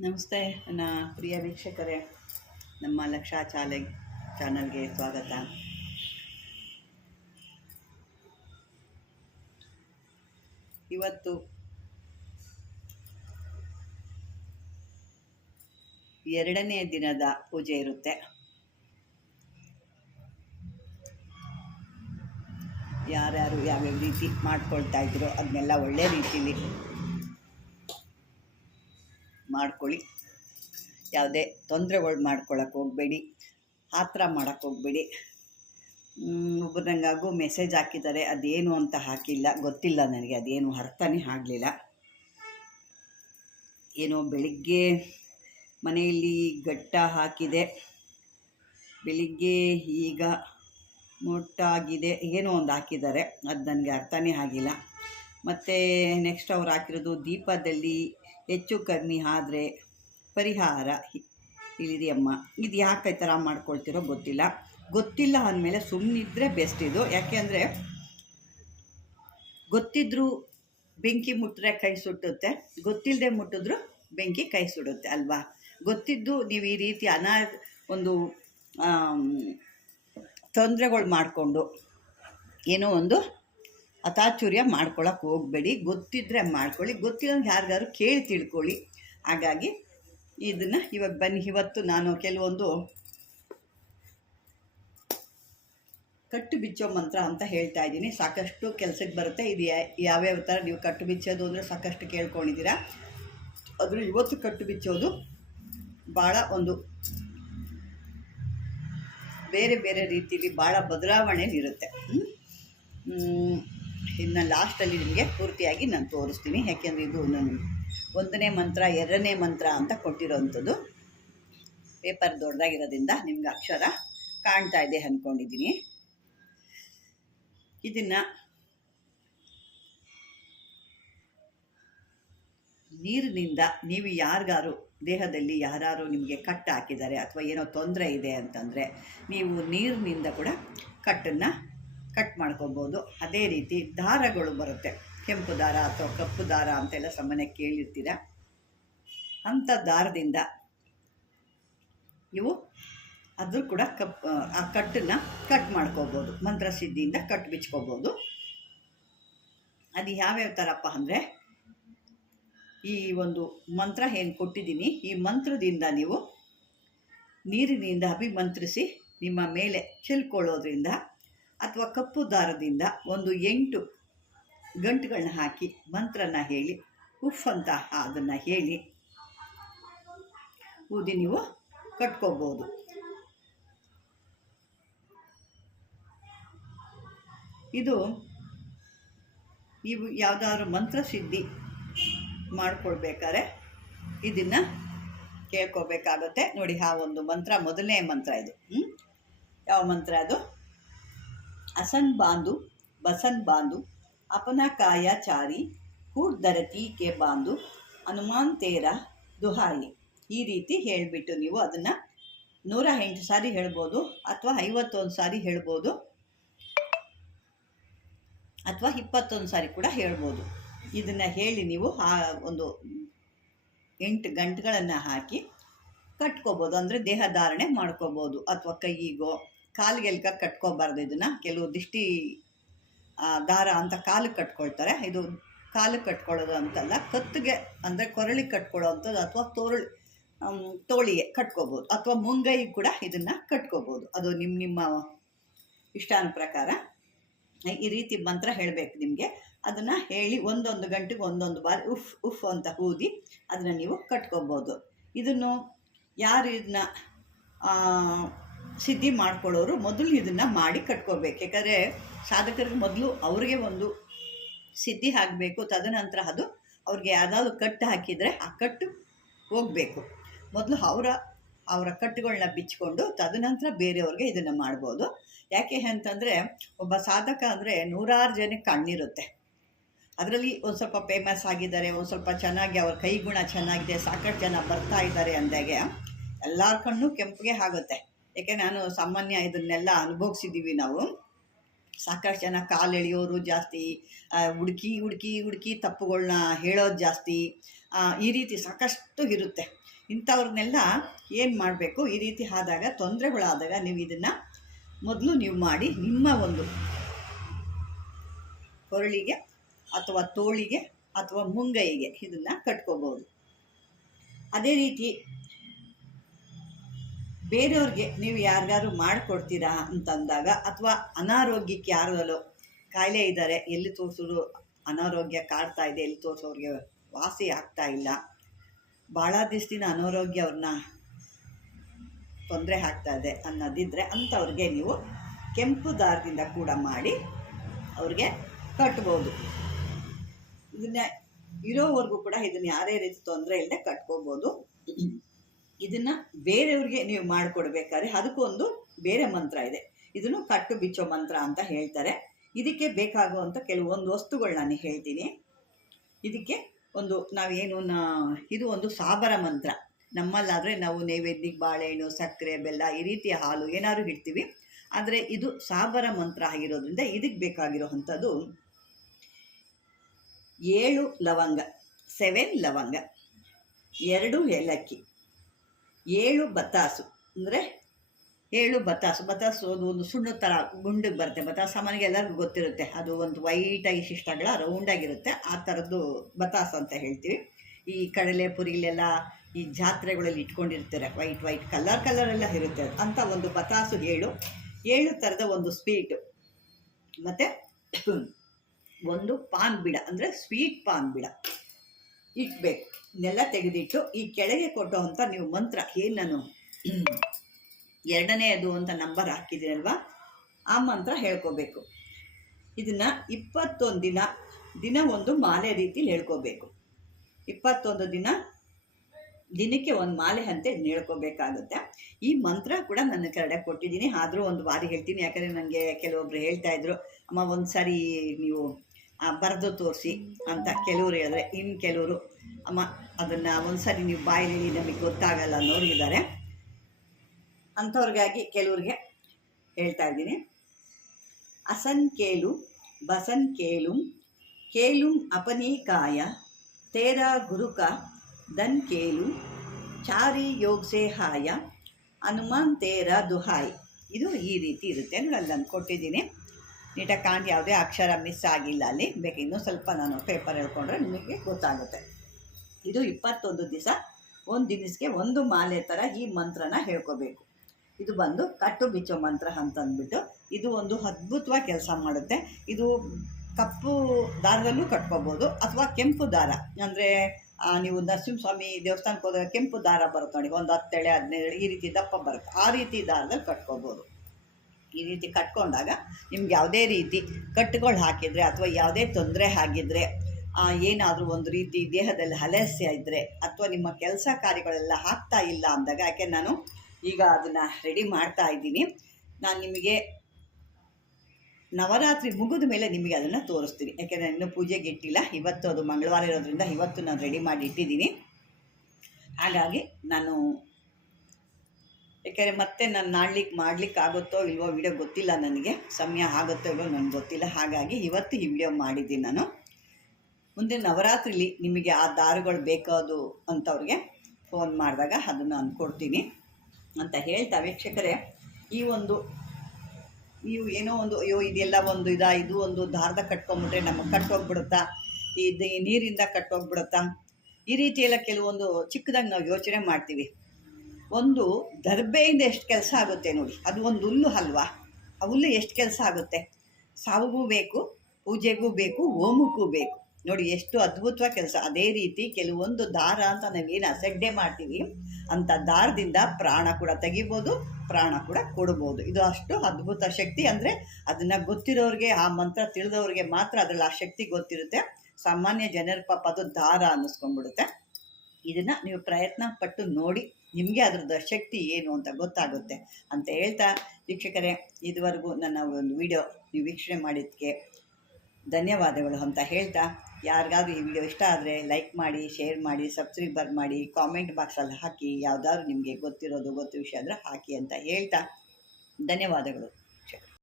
ನಮಸ್ತೆ, ನನ್ನ ಪ್ರಿಯ ವೀಕ್ಷಕರೇ. ನಮ್ಮ ಲಕ್ಷಾ ಚಾಲೆ ಚಾನಲ್ಗೆ ಸ್ವಾಗತ. ಇವತ್ತು ಎರಡನೇ ದಿನದ ಪೂಜೆ ಇರುತ್ತೆ. ಯಾರ್ಯಾರು ಯಾವ್ಯಾವ ರೀತಿ ಮಾಡ್ಕೊಳ್ತಾ ಇದ್ರು ಅದನ್ನೆಲ್ಲ ಒಳ್ಳೆ ರೀತಿಲಿ ಮಾಡ್ಕೊಳ್ಳಿ. ಯಾವುದೇ ತೊಂದರೆಗಳು ಮಾಡ್ಕೊಳಕ್ಕೆ ಹೋಗಬೇಡಿ. ಆ ಥರ ಮಾಡೋಕ್ಕೆ ಹೋಗಬೇಡಿ. ಒಬ್ಬರು ನಂಗಾಗೂ ಮೆಸೇಜ್ ಹಾಕಿದ್ದಾರೆ. ಅದೇನು ಅಂತ ಹಾಕಿಲ್ಲ. ಗೊತ್ತಿಲ್ಲ ನನಗೆ. ಅದೇನು ಅರ್ಥನೇ ಆಗಲಿಲ್ಲ. ಏನೋ ಬೆಳಿಗ್ಗೆ ಮನೆಯಲ್ಲಿ ಗಟ್ಟ ಹಾಕಿದೆ. ಬೆಳಿಗ್ಗೆ ಈಗ ಮೊಟ್ಟಾಗಿದೆ. ಏನೋ ಒಂದು ಹಾಕಿದ್ದಾರೆ. ಅದು ನನಗೆ ಅರ್ಥನೇ ಆಗಿಲ್ಲ. ಮತ್ತು ನೆಕ್ಸ್ಟ್ ಅವ್ರು ಹಾಕಿರೋದು ದೀಪದಲ್ಲಿ ಹೆಚ್ಚು ಕಮ್ಮಿ ಆದರೆ ಪರಿಹಾರ ತಿಳಿದಿ ಅಮ್ಮ ಇದು ಯಾಕೆ ಈ ಥರ ಮಾಡ್ಕೊಳ್ತಿರೋ ಗೊತ್ತಿಲ್ಲ. ಗೊತ್ತಿಲ್ಲ ಅಂದಮೇಲೆ ಸುಮ್ಮನಿದ್ರೆ ಬೆಸ್ಟ್ ಇದು. ಯಾಕೆಂದರೆ ಗೊತ್ತಿದ್ದರೂ ಬೆಂಕಿ ಮುಟ್ಟರೆ ಕೈ ಸುಟ್ಟುತ್ತೆ. ಗೊತ್ತಿಲ್ಲದೆ ಮುಟ್ಟಿದ್ರು ಬೆಂಕಿ ಕೈ ಸುಡುತ್ತೆ ಅಲ್ವಾ? ಗೊತ್ತಿದ್ದು ನೀವು ಈ ರೀತಿ ಅನಾ, ಒಂದು ತೊಂದರೆಗಳು ಮಾಡಿಕೊಂಡು ಏನೋ ಒಂದು ಅತಾಚುರ್ಯ ಮಾಡ್ಕೊಳಕ್ಕೆ ಹೋಗಬೇಡಿ. ಗೊತ್ತಿದ್ದರೆ ಮಾಡ್ಕೊಳ್ಳಿ. ಗೊತ್ತಿಲ್ಲ ಯಾರಿಗಾರು ಕೇಳಿ ತಿಳ್ಕೊಳ್ಳಿ. ಹಾಗಾಗಿ ಇದನ್ನು ಇವಾಗ ಬನ್ನಿ. ಇವತ್ತು ನಾನು ಕೆಲವೊಂದು ಕಟ್ಟು ಬಿಚ್ಚೋ ಮಂತ್ರ ಅಂತ ಹೇಳ್ತಾ ಇದ್ದೀನಿ. ಸಾಕಷ್ಟು ಕೆಲಸಕ್ಕೆ ಬರುತ್ತೆ. ಇದು ಯಾವ್ಯಾವ ಥರ ನೀವು ಕಟ್ಟು ಬಿಚ್ಚೋದು ಅಂದರೆ ಸಾಕಷ್ಟು ಕೇಳ್ಕೊಂಡಿದ್ದೀರಾ. ಆದರೂ ಇವತ್ತು ಕಟ್ಟು ಬಿಚ್ಚೋದು ಭಾಳ ಒಂದು ಬೇರೆ ಬೇರೆ ರೀತಿಯಲ್ಲಿ ಭಾಳ ಬದಲಾವಣೆ ಇನ್ನು ಲಾಸ್ಟಲ್ಲಿ ನಿಮಗೆ ಪೂರ್ತಿಯಾಗಿ ನಾನು ತೋರಿಸ್ತೀನಿ. ಯಾಕೆಂದರೆ ಇದು ನಾನು ಒಂದನೇ ಮಂತ್ರ, ಎರಡನೇ ಮಂತ್ರ ಅಂತ ಕೊಟ್ಟಿರೋವಂಥದ್ದು ಪೇಪರ್ ದೊಡ್ಡದಾಗಿರೋದ್ರಿಂದ ನಿಮ್ಗೆ ಅಕ್ಷರ ಕಾಣ್ತಾ ಇದೆ ಅಂದ್ಕೊಂಡಿದ್ದೀನಿ ಇದನ್ನು ನೀರಿನಿಂದ ನೀವು ಯಾರಿಗಾರು, ದೇಹದಲ್ಲಿ ಯಾರು ನಿಮಗೆ ಕಟ್ ಹಾಕಿದ್ದಾರೆ ಅಥವಾ ಏನೋ ತೊಂದರೆ ಇದೆ ಅಂತಂದರೆ ನೀವು ನೀರಿನಿಂದ ಕೂಡ ಕಟ್ಟನ್ನು ಕಟ್ ಮಾಡ್ಕೊಬೋದು. ಅದೇ ರೀತಿ ದಾರಗಳು ಬರುತ್ತೆ. ಕೆಂಪು ದಾರ ಅಥವಾ ಕಪ್ಪು ದಾರ ಅಂತೆಲ್ಲ ಸಾಮಾನ್ಯ ಕೇಳಿರ್ತೀರ? ಅಂಥ ದಾರದಿಂದ ನೀವು ಅದು ಕೂಡ ಕಪ್ ಆ ಕಟ್ಟನ್ನು ಕಟ್ ಮಾಡ್ಕೋಬೋದು. ಮಂತ್ರಸಿದ್ಧಿಯಿಂದ ಕಟ್ ಬಿಚ್ಕೋಬೋದು. ಅದು ಯಾವ್ಯಾವ ಥರಪ್ಪ ಅಂದರೆ ಈ ಒಂದು ಮಂತ್ರ ಏನು ಕೊಟ್ಟಿದ್ದೀನಿ? ಈ ಮಂತ್ರದಿಂದ ನೀವು ನೀರಿನಿಂದ ಅಭಿಮಂತ್ರಿಸಿ ನಿಮ್ಮ ಮೇಲೆ ಚೆಲ್ಕೊಳ್ಳೋದ್ರಿಂದ ಅಥವಾ ಕಪ್ಪು ದಾರದಿಂದ ಒಂದು ಎಂಟು ಗಂಟುಗಳನ್ನ ಹಾಕಿ ಮಂತ್ರನ ಹೇಳಿ, ಉಫ್ ಅಂತ ಅದನ್ನು ಹೇಳಿ ಊದಿ ನೀವು ಕಟ್ಕೋಬೋದು. ಇದು ನೀವು ಯಾವುದಾದ್ರು ಮಂತ್ರಸಿದ್ಧಿ ಮಾಡ್ಕೊಳ್ಬೇಕಾದ್ರೆ ಇದನ್ನು ಕೇಳ್ಕೋಬೇಕಾಗುತ್ತೆ. ನೋಡಿ, ಆ ಒಂದು ಮಂತ್ರ ಮೊದಲನೇ ಮಂತ್ರ ಇದು? ಯಾವ ಮಂತ್ರ ಅದು? ಅಸನ್ ಬಾಂಧು, ಬಸನ್ ಬಾಂಧು ಅಪನ ಕಾಯ ಚಾರಿ ದರತಿ ಕೆ ಬಾಂಧು, ಹನುಮಾನ್ ತೇರ ದುಹಾಯಿ ಈ ರೀತಿ ಹೇಳಿಬಿಟ್ಟು ನೀವು ಅದನ್ನು ನೂರ ಎಂಟು ಸಾರಿ ಹೇಳ್ಬೋದು ಅಥವಾ ಐವತ್ತೊಂದು ಸಾರಿ ಹೇಳ್ಬೋದು ಅಥವಾ ಇಪ್ಪತ್ತೊಂದು ಸಾರಿ ಕೂಡ ಹೇಳ್ಬೋದು. ಇದನ್ನು ಹೇಳಿ ನೀವು ಆ ಒಂದು ಎಂಟು ಗಂಟೆಗಳನ್ನು ಹಾಕಿ ಕಟ್ಕೋಬೋದು, ಅಂದರೆ ದೇಹ ಧಾರಣೆ ಮಾಡ್ಕೋಬೋದು, ಅಥವಾ ಕೈಯಿಗೋ ಕಾಲಿಗೆಲ್ಕ ಕಟ್ಕೋಬಾರ್ದು ಇದನ್ನು. ಕೆಲವು ದಿಷ್ಟಿ ದಾರ ಅಂತ ಕಾಲಿಗೆ ಕಟ್ಕೊಳ್ತಾರೆ. ಇದು ಕಾಲಿಗೆ ಕಟ್ಕೊಳ್ಳೋದು ಅಂತಲ್ಲ. ಕತ್ತಿಗೆ ಅಂದರೆ ಕೊರಳಿಗೆ ಕಟ್ಕೊಳ್ಳೋ ಅಂಥದ್ದು ಅಥವಾ ತೋರಳು ತೋಳಿಗೆ ಕಟ್ಕೋಬೋದು. ಅಥವಾ ಮುಂಗೈ ಕೂಡ ಇದನ್ನು ಕಟ್ಕೋಬೋದು. ಅದು ನಿಮ್ಮ ನಿಮ್ಮ ಇಷ್ಟಾನ ಪ್ರಕಾರ. ಈ ರೀತಿ ಮಂತ್ರ ಹೇಳಬೇಕು ನಿಮಗೆ. ಅದನ್ನು ಹೇಳಿ ಒಂದೊಂದು ಗಂಟೆಗೆ ಒಂದೊಂದು ಬಾರಿ ಉಫ್ ಉಫ್ ಅಂತ ಊದಿ ಅದನ್ನು ನೀವು ಕಟ್ಕೋಬೋದು. ಇದನ್ನು ಯಾರು ಇದನ್ನ ಸಿದ್ಧಿ ಮಾಡ್ಕೊಳ್ಳೋರು ಮೊದಲು ಇದನ್ನು ಮಾಡಿ ಕಟ್ಕೋಬೇಕು ಯಾಕಂದರೆ ಸಾಧಕರಿಗೆ ಮೊದಲು ಅವ್ರಿಗೆ ಒಂದು ಸಿದ್ಧಿ ಆಗಬೇಕು, ತದನಂತರ ಅದು ಅವ್ರಿಗೆ ಯಾವುದಾದ್ರು ಕಟ್ಟು ಹಾಕಿದರೆ ಆ ಕಟ್ಟು ಹೋಗಬೇಕು. ಮೊದಲು ಅವರ ಅವರ ಕಟ್ಟುಗಳನ್ನ ಬಿಚ್ಕೊಂಡು ತದನಂತರ ಬೇರೆಯವ್ರಿಗೆ ಇದನ್ನು ಮಾಡ್ಬೋದು. ಯಾಕೆ ಅಂತಂದರೆ ಒಬ್ಬ ಸಾಧಕ ಅಂದರೆ ನೂರಾರು ಜನಕ್ಕೆ ಕಣ್ಣಿರುತ್ತೆ. ಅದರಲ್ಲಿ ಒಂದು ಸ್ವಲ್ಪ ಫೇಮಸ್ ಆಗಿದ್ದಾರೆ, ಒಂದು ಸ್ವಲ್ಪ ಚೆನ್ನಾಗಿ ಅವ್ರ ಕೈಗುಣ ಚೆನ್ನಾಗಿದೆ, ಸಾಕಷ್ಟು ಜನ ಬರ್ತಾ ಇದ್ದಾರೆ ಅಂದಾಗೆ ಎಲ್ಲರ ಕಣ್ಣು ಕೆಂಪಿಗೆ ಆಗುತ್ತೆ. ಏಕೆ ನಾನು ಸಾಮಾನ್ಯ ಇದನ್ನೆಲ್ಲ ಅನುಭವಿಸಿದ್ದೀವಿ ನಾವು. ಸಾಕಷ್ಟು ಜನ ಕಾಲು ಎಳೆಯೋರು ಜಾಸ್ತಿ ಹುಡುಕಿ ಹುಡುಕಿ ಹುಡುಕಿ ತಪ್ಪುಗಳನ್ನ ಹೇಳೋದು ಜಾಸ್ತಿ ಈ ರೀತಿ ಸಾಕಷ್ಟು ಇರುತ್ತೆ. ಇಂಥವ್ರನ್ನೆಲ್ಲ ಏನು ಮಾಡಬೇಕು? ಈ ರೀತಿ ಆದಾಗ, ತೊಂದರೆಗಳಾದಾಗ ನೀವು ಇದನ್ನು ಮೊದಲು ನೀವು ಮಾಡಿ ನಿಮ್ಮ ಒಂದು ಕೊರಳಿಗೆ ಅಥವಾ ತೋಳಿಗೆ ಅಥವಾ ಮುಂಗೈಗೆ ಇದನ್ನು ಕಟ್ಕೋಬೋದು ಅದೇ ರೀತಿ ಬೇರೆಯವ್ರಿಗೆ ನೀವು ಯಾರಿಗಾದ್ರು ಮಾಡಿಕೊಡ್ತೀರಾ ಅಂತಂದಾಗ ಅಥವಾ ಅನಾರೋಗ್ಯಕ್ಕೆ ಯಾರಲ್ಲೋ ಕಾಯಿಲೆ ಇದ್ದಾರೆ, ಎಲ್ಲಿ ತೋರಿಸಿದ್ರು ಅನಾರೋಗ್ಯ ಕಾಡ್ತಾ ಇದೆ, ಎಲ್ಲಿ ತೋರಿಸೋರಿಗೆ ವಾಸಿ ಆಗ್ತಾ ಇಲ್ಲ ಭಾಳ ದಿವಸದಿಂದ ಅನಾರೋಗ್ಯ ಅವ್ರನ್ನ ತೊಂದರೆ ಆಗ್ತಾ ಇದೆ ಅನ್ನೋದಿದ್ದರೆ ಅಂಥವ್ರಿಗೆ ನೀವು ಕೆಂಪು ದಾರದಿಂದ ಕೂಡ ಮಾಡಿ ಅವ್ರಿಗೆ ಕಟ್ಬೋದು. ಇದನ್ನ ಇರೋವರೆಗೂ ಕೂಡ ಇದನ್ನ ಯಾರೇ ರೀತಿ ತೊಂದರೆ ಇಲ್ಲದೆ ಕಟ್ಕೋಬೋದು. ಇದನ್ನ ಬೇರೆಯವ್ರಿಗೆ ನೀವು ಮಾಡಿಕೊಡ್ಬೇಕಾದ್ರೆ ಅದಕ್ಕೂ ಒಂದು ಬೇರೆ ಮಂತ್ರ ಇದೆ. ಇದನ್ನು ಕಟ್ಟು ಬಿಚ್ಚೋ ಮಂತ್ರ ಅಂತ ಹೇಳ್ತಾರೆ. ಇದಕ್ಕೆ ಬೇಕಾಗುವಂಥ ಕೆಲವೊಂದು ವಸ್ತುಗಳು ನಾನು ಹೇಳ್ತೀನಿ. ಇದಕ್ಕೆ ಒಂದು ನಾವೇನು ಇದು ಒಂದು ಸಾಬರ ಮಂತ್ರ. ನಮ್ಮಲ್ಲಾದರೆ ನಾವು ನೈವೇದ್ಯಕ್ಕೆ ಬಾಳೆಹಣ್ಣು, ಸಕ್ಕರೆ, ಬೆಲ್ಲ ಈ ರೀತಿಯ ಹಾಲು ಏನಾದ್ರು ಇಡ್ತೀವಿ. ಆದರೆ ಇದು ಸಾಬರ ಮಂತ್ರ ಆಗಿರೋದ್ರಿಂದ ಇದಕ್ಕೆ ಬೇಕಾಗಿರೋವಂಥದ್ದು ಏಳು ಲವಂಗ ಸೆವೆನ್ ಲವಂಗ, ಎರಡು ಏಲಕ್ಕಿ. ಏಳು ಬತಾಸು, ಅಂದರೆ ಏಳು ಬತಾಸು. ಬತಾಸು ಅದು ಒಂದು ಸುಣ್ಣದ ಥರ ಗುಂಡಿಗೆ ಬರುತ್ತೆ. ಬತಾಸು ಸಾಮಾನ್ಯ ಎಲ್ಲರಿಗೂ ಗೊತ್ತಿರುತ್ತೆ. ಅದು ಒಂದು ವೈಟಾಗಿ ಶಿಷ್ಟಗಳ ರೌಂಡಾಗಿರುತ್ತೆ ಆ ಥರದ್ದು ಬತಾಸು ಅಂತ ಹೇಳ್ತೀವಿ. ಈ ಕಡಲೆ ಪುರಿಲೆಲ್ಲ ಈ ಜಾತ್ರೆಗಳಲ್ಲಿ ಇಟ್ಕೊಂಡಿರ್ತಾರೆ. ವೈಟ್ ವೈಟ್ ಕಲರ್ ಕಲರ್ ಎಲ್ಲ ಇರುತ್ತೆ. ಅಂತ ಒಂದು ಬತಾಸು ಏಳು. ಏಳು ಥರದ ಒಂದು ಸ್ವೀಟು ಮತ್ತು ಒಂದು ಪಾನ್ ಬಿಡ, ಅಂದರೆ ಸ್ವೀಟ್ ಪಾನ್ ಬಿಡ. ಇಟ್ಬೇಕು. ಇದನ್ನೆಲ್ಲ ತೆಗೆದಿಟ್ಟು ಈ ಕೆಳಗೆ ಕೊಟ್ಟೋವಂಥ ನೀವು ಮಂತ್ರ, ಏನು ನಾನು? ಎರಡನೇದು ಅಂತ ನಂಬರ್ ಹಾಕಿದಿರಲ್ವಾ ಆ ಮಂತ್ರ ಹೇಳ್ಕೋಬೇಕು. ಇದನ್ನು ಇಪ್ಪತ್ತೊಂದು ದಿನ ದಿನ ಒಂದು ಮಾಲೆ ರೀತಿಲಿ ಹೇಳ್ಕೋಬೇಕು. ಇಪ್ಪತ್ತೊಂದು ದಿನ ದಿನಕ್ಕೆ ಒಂದು ಮಾಲೆ ಅಂತ ಹೇಳ್ಕೋಬೇಕಾಗುತ್ತೆ. ಈ ಮಂತ್ರ ಕೂಡ ನನ್ನ ಕಡೆ ಕೊಟ್ಟಿದ್ದೀನಿ. ಆದರೂ ಒಂದು ಬಾರಿ ಹೇಳ್ತೀನಿ. ಯಾಕಂದರೆ ನನಗೆ ಕೆಲವೊಬ್ರು ಹೇಳ್ತಾ ಇದ್ರು, ಅಮ್ಮ ಒಂದು ಸಾರಿ ನೀವು ಬರೆದು ತೋರಿಸಿ ಅಂತ. ಕೆಲವರು ಹೇಳಿದ್ರೆ ಇನ್ನು ಕೆಲವರು ಅಮ್ಮ, ಅದನ್ನು ಒಂದ್ಸರಿ ಸಾರಿ ನೀವು ಬಾಯಲ್ಲಿ ನಮಗೆ ಗೊತ್ತಾಗಲ್ಲ ಅನ್ನೋರು ಇದ್ದಾರೆ ಅಂಥವ್ರಿಗಾಗಿ ಕೆಲವ್ರಿಗೆ ಹೇಳ್ತಾ ಇದ್ದೀನಿ. ಅಸನ್ ಕೇಲು, ಬಸನ್ ಕೇಲುಂ ಕೇಲುಂ ಅಪನೀಕಾಯ, ತೇರ ಗುರುಕ, ದನ್ ಕೇಲು, ಚಾರಿ ಯೋಗ್ಸೆ ಹಾಯ ಹನುಮಾನ್ ತೇರ ದುಹಾಯ್. ಇದು ಈ ರೀತಿ ಇರುತ್ತೆ ನೋಡಿ ಅಲ್ಲಿ ನಾನು ಕೊಟ್ಟಿದ್ದೀನಿ. ನೀಟಾಗಿ ಕಾಣ್ ಯಾವುದೇ ಅಕ್ಷರ ಮಿಸ್ ಆಗಿಲ್ಲ ಅಲ್ಲಿ. ಬೇಕು, ಇನ್ನೂ ಸ್ವಲ್ಪ ನಾನು ಪೇಪರ್ ಹೇಳ್ಕೊಂಡ್ರೆ ನಿಮಗೆ ಗೊತ್ತಾಗುತ್ತೆ. ಇದು ಇಪ್ಪತ್ತೊಂದು ದಿವಸ. ಒಂದು ದಿನಕ್ಕೆ ಒಂದು ಮಾಲೆ ಥರ ಈ ಮಂತ್ರನ ಹೇಳ್ಕೋಬೇಕು. ಇದು ಬಂದು ಕಟ್ಟು ಬಿಚ್ಚೋ ಮಂತ್ರ ಅಂತಂದ್ಬಿಟ್ಟು ಇದು ಒಂದು ಅದ್ಭುತವಾಗಿ ಕೆಲಸ ಮಾಡುತ್ತೆ. ಇದು ಕಪ್ಪು ದಾರದಲ್ಲೂ ಕಟ್ಕೋಬೋದು ಅಥವಾ ಕೆಂಪು ದಾರ. ಅಂದರೆ ನೀವು ನರಸಿಂಹಸ್ವಾಮಿ ದೇವಸ್ಥಾನಕ್ಕೆ ಹೋದಾಗ ಕೆಂಪು ದಾರ ಬರುತ್ತೆ ನೋಡಿ, ಒಂದು ಹತ್ತೆಳೆ, ಹದಿನೈದು ಈ ರೀತಿ ದಪ್ಪ ಬರುತ್ತೆ. ಆ ರೀತಿ ದಾರದಲ್ಲಿ ಕಟ್ಕೋಬೋದು. ಈ ರೀತಿ ಕಟ್ಕೊಂಡಾಗ ನಿಮ್ಗೆ ಯಾವುದೇ ರೀತಿ ಕಟ್ಟುಗಳು ಹಾಕಿದರೆ ಅಥವಾ ಯಾವುದೇ ತೊಂದರೆ ಆಗಿದ್ದರೆ ಏನಾದರೂ ಒಂದು ರೀತಿ ದೇಹದಲ್ಲಿ ಹಲಸ್ಯ ಇದ್ದರೆ ಅಥವಾ ನಿಮ್ಮ ಕೆಲಸ ಕಾರ್ಯಗಳೆಲ್ಲ ಆಗ್ತಾ ಇಲ್ಲ ಅಂದಾಗ, ಯಾಕೆ ನಾನು ಈಗ ಅದನ್ನು ರೆಡಿ ಮಾಡ್ತಾ ಇದ್ದೀನಿ. ನಾನು ನಿಮಗೆ ನವರಾತ್ರಿ ಮುಗಿದ ಮೇಲೆ ನಿಮಗೆ ಅದನ್ನು ತೋರಿಸ್ತೀನಿ. ಯಾಕೆಂದರೆ ಇನ್ನೂ ಪೂಜೆಗೆ ಇಟ್ಟಿಲ್ಲ. ಇವತ್ತು ಅದು ಮಂಗಳವಾರ ಇರೋದ್ರಿಂದ ಇವತ್ತು ನಾನು ರೆಡಿ ಮಾಡಿ ಇಟ್ಟಿದ್ದೀನಿ. ಹಾಗಾಗಿ ನಾನು ಯಾಕೆಂದರೆ ಮತ್ತೆ ನಾನು ನಾಡ್ಲಿಕ್ಕೆ ಮಾಡ್ಲಿಕ್ಕೆ ಆಗುತ್ತೋ ಇಲ್ವೋ ವಿಡಿಯೋ ಗೊತ್ತಿಲ್ಲ ನನಗೆ. ಸಮಯ ಆಗುತ್ತೋ ಇಲ್ವೋ ನನಗೆ ಗೊತ್ತಿಲ್ಲ. ಹಾಗಾಗಿ ಇವತ್ತು ಈ ವಿಡಿಯೋ ಮಾಡಿದ್ದೀನಿ ನಾನು. ಮುಂದೆ ನವರಾತ್ರಿಲಿ ನಿಮಗೆ ಆ ದಾರುಗಳು ಬೇಕಾದು ಅಂತವ್ರಿಗೆ ಫೋನ್ ಮಾಡಿದಾಗ ಅದನ್ನು ಅಂದ್ಕೊಡ್ತೀನಿ ಕೊಡ್ತೀನಿ ಅಂತ ಹೇಳ್ತಾ ವೀಕ್ಷಕರೇ, ಈ ಒಂದು, ನೀವು ಏನೋ ಒಂದು, ಅಯ್ಯೋ, ಇದೆಲ್ಲ ಒಂದು ಇದಾ, ಇದು ಒಂದು ದಾರದ ಕಟ್ಕೊಂಬಿಟ್ರೆ ನಮಗೆ ಕಟ್ಟೋಗ್ಬಿಡುತ್ತಾ? ಇದು ನೀರಿಂದ ಕಟ್ಟೋಗ್ಬಿಡುತ್ತಾ? ಈ ರೀತಿಯೆಲ್ಲ ಕೆಲವೊಂದು ಚಿಕ್ಕದಾಗಿ ನಾವು ಯೋಚನೆ ಮಾಡ್ತೀವಿ. ಒಂದು ದರ್ಬೆಯಿಂದ ಎಷ್ಟು ಕೆಲಸ ಆಗುತ್ತೆ ನೋಡಿ, ಅದು ಒಂದು ಹುಲ್ಲು ಅಲ್ವಾ? ಆ ಹುಲ್ಲು ಎಷ್ಟು ಕೆಲಸ ಆಗುತ್ತೆ? ಸಾವಿಗೂ ಬೇಕು, ಪೂಜೆಗೂ ಬೇಕು, ಹೋಮಕ್ಕೂ ಬೇಕು. ನೋಡಿ, ಎಷ್ಟು ಅದ್ಭುತವಾಗಿ ಕೆಲಸ. ಅದೇ ರೀತಿ ಕೆಲವೊಂದು ದಾರ ಅಂತ ನಾವೇನು ಅಸಡ್ಡೆ ಮಾಡ್ತೀವಿ, ಅಂತ ದಾರದಿಂದ ಪ್ರಾಣ ಕೂಡ ತೆಗಿಬೋದು, ಪ್ರಾಣ ಕೂಡ ಕೊಡ್ಬೋದು. ಇದು ಅಷ್ಟು ಅದ್ಭುತ ಶಕ್ತಿ. ಅಂದರೆ ಅದನ್ನು ಗೊತ್ತಿರೋರಿಗೆ, ಆ ಮಂತ್ರ ತಿಳಿದವ್ರಿಗೆ ಮಾತ್ರ ಅದರಲ್ಲಿ ಆ ಶಕ್ತಿ ಗೊತ್ತಿರುತ್ತೆ. ಸಾಮಾನ್ಯ ಜನರ ಪಾಪ ಅದು ದಾರ ಅನ್ನಿಸ್ಕೊಂಡ್ಬಿಡುತ್ತೆ. ಇದನ್ನು ನೀವು ಪ್ರಯತ್ನ ಪಟ್ಟು ನೋಡಿ, ನಿಮಗೆ ಅದ್ರದ್ದು ಶಕ್ತಿ ಏನು ಅಂತ ಗೊತ್ತಾಗುತ್ತೆ. ಅಂತ ಹೇಳ್ತಾ, ವೀಕ್ಷಕರೇ, ಇದುವರೆಗೂ ನನ್ನ ಒಂದು ವಿಡಿಯೋ ನೀವು ವೀಕ್ಷಣೆ ಮಾಡಿದ್ದಕ್ಕೆ ಧನ್ಯವಾದಗಳು ಅಂತ ಹೇಳ್ತಾ, ಯಾರಿಗಾದ್ರೂ ಈ ವಿಡಿಯೋ ಇಷ್ಟ ಆದರೆ ಲೈಕ್ ಮಾಡಿ ಶೇರ್ ಮಾಡಿ ಸಬ್ಸ್ಕ್ರೈಬ್ ಮಾಡಿ ಕಾಮೆಂಟ್ ಬಾಕ್ಸಲ್ಲಿ ಹಾಕಿ, ಯಾವುದಾದ್ರೂ ನಿಮಗೆ ಗೊತ್ತಿರೋದು, ಗೊತ್ತು ವಿಷಯ ಆದರೆ ಹಾಕಿ ಅಂತ ಹೇಳ್ತಾ, ಧನ್ಯವಾದಗಳು.